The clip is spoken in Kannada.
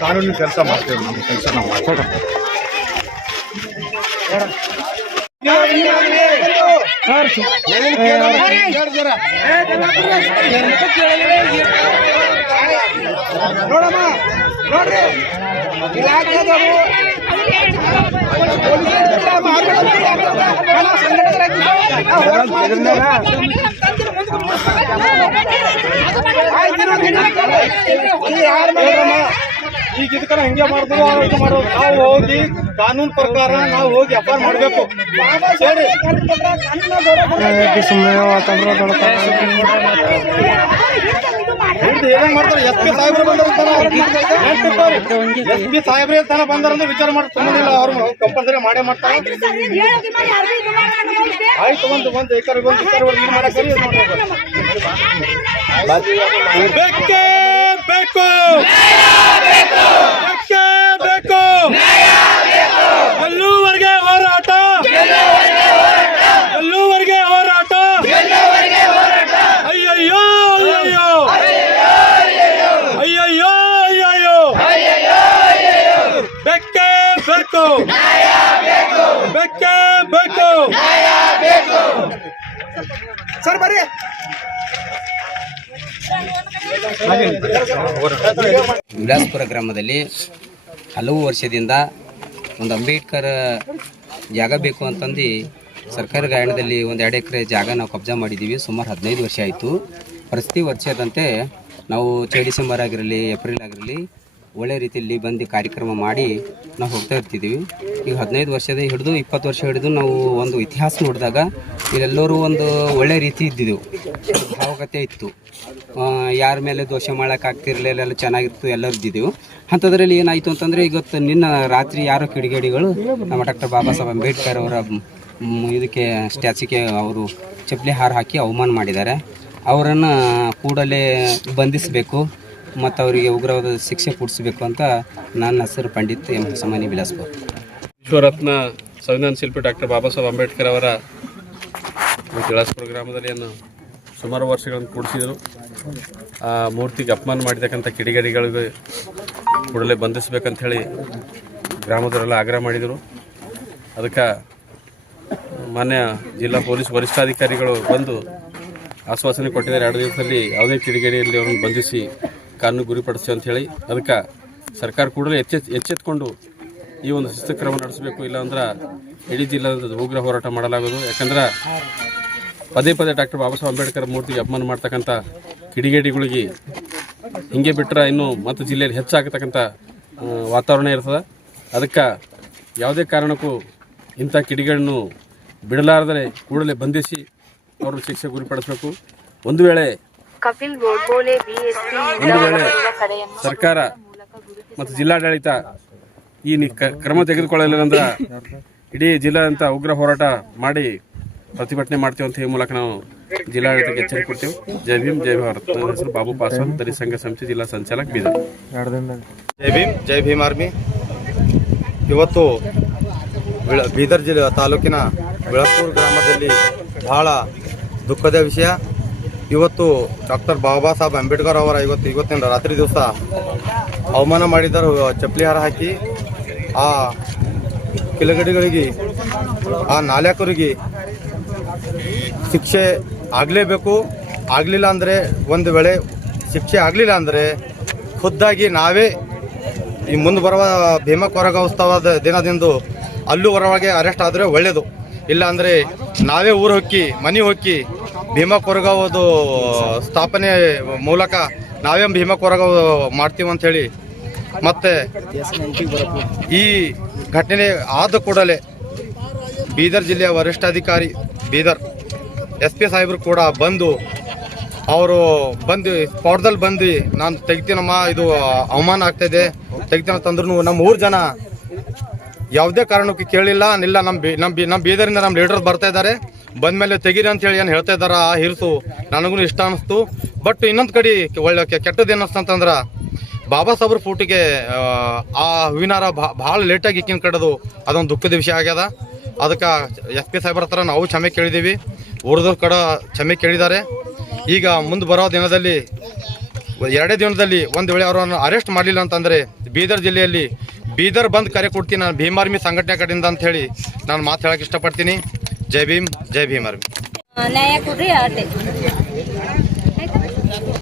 ಕಾನೂನು ಕೆಲಸ ಮಾಡ್ತೇವೆ. ನಮ್ಮ ಕೆಲಸ ನಾವು ಮಾಡ್ತೇವೆ. ನೋಡಮ್ಮ ನೋಡ್ರಿ ಇಲಾಖೆದವರು ಈಗ ಇದಕ್ಕ ಹಿಂಗೆ ಮಾಡಿದ್ರು ಆರೋಗ್ಯ ಮಾಡೋದು. ನಾವು ಹೋಗಿ ಕಾನೂನು ಪ್ರಕಾರ ನಾವು ಹೋಗಿ ಎಫ್ ಐ ಆರ್ ಮಾಡಬೇಕು. ಏನೇನ್ ಮಾಡ್ತಾರೆ? ಎಸ್ ಪಿ ಸಾಹೇಬ್ರು ಬಂದಾರಂದ್ರೆ ವಿಚಾರ ಮಾಡಿ ತುಂಬಲಿಲ್ಲ. ಅವ್ರು ಕಂಪಲ್ಸರಿ ಮಾಡೇ ಮಾಡ್ತಾರೆ. ಆಯ್ತು ಒಂದು ಏಕರ್ ಬೇಕೇ ಬೇಕು, ಬೇಕು ಎಲ್ಲೂವರೆಗೆ ಹೋರಾಟ, ಎಲ್ಲೂವರೆಗೆ ಹೋರಾಟ. ಅಯ್ಯಯ್ಯೋ ಅಯ್ಯಯ್ಯೋ ಅಯ್ಯಯ್ಯೋ ಅಯ್ಯಯ್ಯೋ ಬೇಕೇ ಬೇಕು, ಬೇಕೇ ಬೇಕು. ಸರ್ ಬರ್ರಿ. ವಿಲಾಸ್ಪುರ ಗ್ರಾಮದಲ್ಲಿ ಹಲವು ವರ್ಷದಿಂದ ಒಂದು ಅಂಬೇಡ್ಕರ್ ಜಾಗ ಬೇಕು ಅಂತಂದು ಸರ್ಕಾರಿ ಗಾಯಣದಲ್ಲಿ ಒಂದು 2 ಎಕರೆ ಜಾಗ ನಾವು ಕಬ್ಜಾ ಮಾಡಿದ್ದೀವಿ. ಸುಮಾರು 15 ವರ್ಷ ಆಯಿತು. ಪ್ರತಿ ವರ್ಷದಂತೆ ನಾವು ಡಿಸೆಂಬರ್ ಆಗಿರಲಿ ಏಪ್ರಿಲ್ ಆಗಿರಲಿ ಒಳ್ಳೆ ರೀತಿಯಲ್ಲಿ ಬಂದು ಕಾರ್ಯಕ್ರಮ ಮಾಡಿ ನಾವು ಹೋಗ್ತಾ ಇರ್ತಿದ್ದೀವಿ. ಈಗ 15 ವರ್ಷದ ಹಿಡಿದು 20 ವರ್ಷ ಹಿಡಿದು ನಾವು ಒಂದು ಇತಿಹಾಸ ನೋಡಿದಾಗ ಇಲ್ಲೆಲ್ಲರೂ ಒಂದು ಒಳ್ಳೆ ರೀತಿ ಇದ್ದಿದ್ದೆವು, ಭಾವಕತೆ ಇತ್ತು, ಯಾರ ಮೇಲೆ ದೋಷ ಮಾಡೋಕ್ಕಾಗ್ತಿರಲಿಲ್ಲ, ಎಲ್ಲ ಚೆನ್ನಾಗಿತ್ತು, ಎಲ್ಲರೂ ಇದ್ದಿದ್ದೆವು. ಅಂಥದ್ರಲ್ಲಿ ಏನಾಯಿತು ಅಂತಂದರೆ ಇವತ್ತು ನಿನ್ನ ರಾತ್ರಿ ಯಾರೋ ಕಿಡಿಗೇಡಿಗಳು ನಮ್ಮ ಡಾಕ್ಟರ್ ಬಾಬಾ ಸಾಹೇಬ್ ಅಂಬೇಡ್ಕರ್ ಅವರ ಇದಕ್ಕೆ ಸ್ಟ್ಯಾಚ್ಯೂಗೆ ಅವರು ಚಪ್ಪಲಿ ಹಾರ ಹಾಕಿ ಅವಮಾನ ಮಾಡಿದ್ದಾರೆ. ಅವರನ್ನು ಕೂಡಲೇ ಬಂಧಿಸಬೇಕು ಮತ್ತು ಅವರಿಗೆ ಉಗ್ರವಾದ ಶಿಕ್ಷೆ ಕೊಡಿಸಬೇಕು ಅಂತ ನನ್ನ ಹೆಸರು ಪಂಡಿತ್ ಎಂ ಹೊಸಮನಿ ವಿಲಾಸ್ಪುರ. ವಿಶ್ವರತ್ನ ಸಂವಿಧಾನ ಶಿಲ್ಪಿ ಡಾಕ್ಟರ್ ಬಾಬಾ ಸಾಹೇಬ್ ಅಂಬೇಡ್ಕರ್ ಅವರ ವಿಲಾಸ್ಪುರ ಗ್ರಾಮದಲ್ಲಿ ಏನು ಸುಮಾರು ವರ್ಷಗಳನ್ನು ಕೂಡಿಸಿದರು. ಆ ಮೂರ್ತಿಗೆ ಅಪಮಾನ ಮಾಡಿರ್ತಕ್ಕಂಥ ಕಿಡಿಗೇಡಿಗಳಿಗೆ ಕೂಡಲೇ ಬಂಧಿಸಬೇಕಂತ ಹೇಳಿ ಗ್ರಾಮದವರೆಲ್ಲ ಆಗ್ರಹ ಮಾಡಿದರು. ಅದಕ್ಕೆ ಮಾನ್ಯ ಜಿಲ್ಲಾ ಪೊಲೀಸ್ ವರಿಷ್ಠಾಧಿಕಾರಿಗಳು ಬಂದು ಆಶ್ವಾಸನೆ ಕೊಟ್ಟಿದ್ದಾರೆ. 2 ದಿವಸದಲ್ಲಿ ಯಾವುದೇ ಕಿಡಿಗೇಡಿಯಲ್ಲಿ ಅವರನ್ನು ಬಂಧಿಸಿ ಕಾನೂನು ಗುರಿಪಡಿಸಿ ಅಂತ ಹೇಳಿ. ಅದಕ್ಕೆ ಸರ್ಕಾರ ಕೂಡಲೇ ಎಚ್ಚೆತ್ತುಕೊಂಡು ಈ ಒಂದು ಶಿಸ್ತು ಕ್ರಮ ನಡೆಸಬೇಕು. ಇಲ್ಲಾಂದ್ರೆ ಇಡೀ ಜಿಲ್ಲೆಯ ಉಗ್ರ ಹೋರಾಟ ಮಾಡಲಾಗೋದು. ಯಾಕಂದ್ರೆ ಪದೇ ಪದೇ ಡಾಕ್ಟರ್ ಬಾಬಾ ಸಾಹೇಬ್ ಅಂಬೇಡ್ಕರ್ ಮೂರ್ತಿಗೆ ಅಪಮಾನ ಮಾಡ್ತಕ್ಕಂಥ ಕಿಡಿಗೇಡಿಗಳಿಗೆ ಹಿಂಗೆ ಬಿಟ್ಟರೆ ಇನ್ನೂ ಮತ್ತು ಜಿಲ್ಲೆಯಲ್ಲಿ ಹೆಚ್ಚಾಗತಕ್ಕಂಥ ವಾತಾವರಣ ಇರ್ತದೆ. ಅದಕ್ಕೆ ಯಾವುದೇ ಕಾರಣಕ್ಕೂ ಇಂಥ ಕಿಡಿಗೇಡನ್ನು ಬಿಡಲಾರದರೆ ಕೂಡಲೇ ಬಂಧಿಸಿ ಅವರು ಶಿಕ್ಷೆ ಗುರಿಪಡಿಸಬೇಕು. ಒಂದು ವೇಳೆ ಸರ್ಕಾರ ಮತ್ತು ಜಿಲ್ಲಾಡಳಿತ ಈ ಕ್ರಮ ತೆಗೆದುಕೊಳ್ಳಲಿಲ್ಲ ಅಂದ್ರೆ ಇಡೀ ಜಿಲ್ಲಾದ್ಯಂತ ಉಗ್ರ ಹೋರಾಟ ಮಾಡಿ ಪ್ರತಿಭಟನೆ ಮಾಡ್ತೀವಿ ಅಂತ ಈ ಮೂಲಕ ನಾವು ಜಿಲ್ಲಾಡಳಿತಕ್ಕೆ ಎಚ್ಚರಿಕೆ ಕೊಡ್ತೀವಿ. ಜೈ ಭೀಮ್, ಜೈ ಭಾರತ್. ನನ್ನ ಹೆಸರು ಬಾಬು ಪಾಸ್ವಾನ್, ದಲಿತ ಸಂಘ ಸಮಿತಿ ಜಿಲ್ಲಾ ಸಂಚಾಲಕ, ಬೀದರ್. ಜೈ ಭೀಮ್, ಜೈ ಭೀಮ್ ಆರ್ಮಿ. ಇವತ್ತು ಬೀದರ್ ಜಿಲ್ಲೆ ತಾಲೂಕಿನ ವಿಳಾಸ್ಪುರ ಗ್ರಾಮದಲ್ಲಿ ಬಹಳ ದುಃಖದ ವಿಷಯ. ಇವತ್ತು ಡಾಕ್ಟರ್ ಬಾಬಾ ಸಾಹೇಬ್ ಅಂಬೇಡ್ಕರ್ ಅವರ ಇವತ್ತಿನ ರಾತ್ರಿ ದಿವಸ ಅವಮಾನ ಮಾಡಿದ್ದಾರೆ. ಚಪ್ಪಲಿ ಹಾರ ಹಾಕಿ ಆ ಕಿಲಗಡಿಗಳಿಗೆ, ಆ ನಾಲ್ಕರಿಗೆ ಶಿಕ್ಷೆ ಆಗಲೇಬೇಕು. ಆಗಲಿಲ್ಲ ಅಂದರೆ, ಒಂದು ವೇಳೆ ಶಿಕ್ಷೆ ಆಗಲಿಲ್ಲ ಅಂದರೆ ಖುದ್ದಾಗಿ ನಾವೇ ಈ ಮುಂದೆ ಬರುವ ಭೀಮಾ ಕೊರಗ ಉತ್ಸವದ ದಿನದಿಂದ ಅಲ್ಲೂವರೆಗೆ ಅರೆಸ್ಟ್ ಆದರೆ ಒಳ್ಳೆಯದು. ಇಲ್ಲ ಅಂದರೆ ನಾವೇ ಊರು ಹೊಕ್ಕಿ ಮನೆ ಹೊಕ್ಕಿ ಭೀಮಾ ಕೊರಗವದು ಸ್ಥಾಪನೆ ಮೂಲಕ ನಾವೇ ಭೀಮಾ ಕೊರಗ ಮಾಡ್ತೀವಿ ಅಂಥೇಳಿ. ಮತ್ತು ಈ ಘಟನೆ ಆದ ಕೂಡಲೇ ಬೀದರ್ ಜಿಲ್ಲೆಯ ವರಿಷ್ಠಾಧಿಕಾರಿ ಬೀದರ್ SP ಸಾಹೇಬರು ಕೂಡ ಬಂದು ಅವರು ಸ್ಪಾಟ್ದಲ್ಲಿ ಬಂದು ನಾನು ತೆಗಿತೀನಮ್ಮ, ಇದು ಅವಮಾನ ಆಗ್ತಾಯಿದೆ ತೆಗಿತೀನ ತಂದ್ರೂ ನಮ್ಮ 3 ಜನ ಯಾವುದೇ ಕಾರಣಕ್ಕೂ ಕೇಳಿಲ್ಲ. ಇಲ್ಲ ನಮ್ಮ ಬೀದರಿಂದ ನಮ್ಮ ಲೀಡರ್ ಬರ್ತಾ ಇದ್ದಾರೆ, ಬಂದಮೇಲೆ ತೆಗೀರಿ ಅಂತೇಳಿ ಏನು ಹೇಳ್ತಾ ಇದ್ದಾರೆ ಆ ಹಿರಿಸು ನನಗೂ ಇಷ್ಟ ಅನ್ನಿಸ್ತು. ಬಟ್ ಇನ್ನೊಂದು ಕಡೆ ಒಳ್ಳೆ ಕೆಟ್ಟದ್ದು ಏನು ಅಂತಂದ್ರೆ ಬಾಬಾ ಸಾಬ್ರ ಫೋಟಿಗೆ ಆ ಹೂವಿನಾರ ಭಾಳ ಲೇಟಾಗಿ ಇಕ್ಕಿನ ಕಡೋದು ಅದೊಂದು ದುಃಖದ ವಿಷಯ ಆಗ್ಯದ. ಅದಕ್ಕೆ SP ಸಾಹೇಬ್ರ ಹತ್ರ ನಾವು ಕ್ಷಮೆ ಕೇಳಿದ್ದೀವಿ, ಉಳಿದವ್ರ ಕಡೆ ಕ್ಷಮೆ ಕೇಳಿದ್ದಾರೆ. ಈಗ ಮುಂದೆ ಬರೋ ದಿನದಲ್ಲಿ 2 ದಿನದಲ್ಲಿ ಒಂದು ವೇಳೆ ಅವರನ್ನು ಅರೆಸ್ಟ್ ಮಾಡಲಿಲ್ಲ ಅಂತಂದರೆ ಬೀದರ್ ಜಿಲ್ಲೆಯಲ್ಲಿ ಬೀದರ್ ಬಂದ್ ಕರೆ ಕೊಡ್ತೀನಿ ನಾನು ಭೀಮ್ ಆರ್ಮಿ ಸಂಘಟನೆ ಕಡೆಯಿಂದ ಅಂತ ಹೇಳಿ ನಾನು ಮಾತು ಹೇಳಕ್ಕೆ ಇಷ್ಟಪಡ್ತೀನಿ. ಜೈ ಭೀಮ್, ಜೈ ಭೀಮ್ ಆರ್ಮಿ. ನ್ಯಾಯ ಕೊಡ್ರಿ ಅಷ್ಟೇ.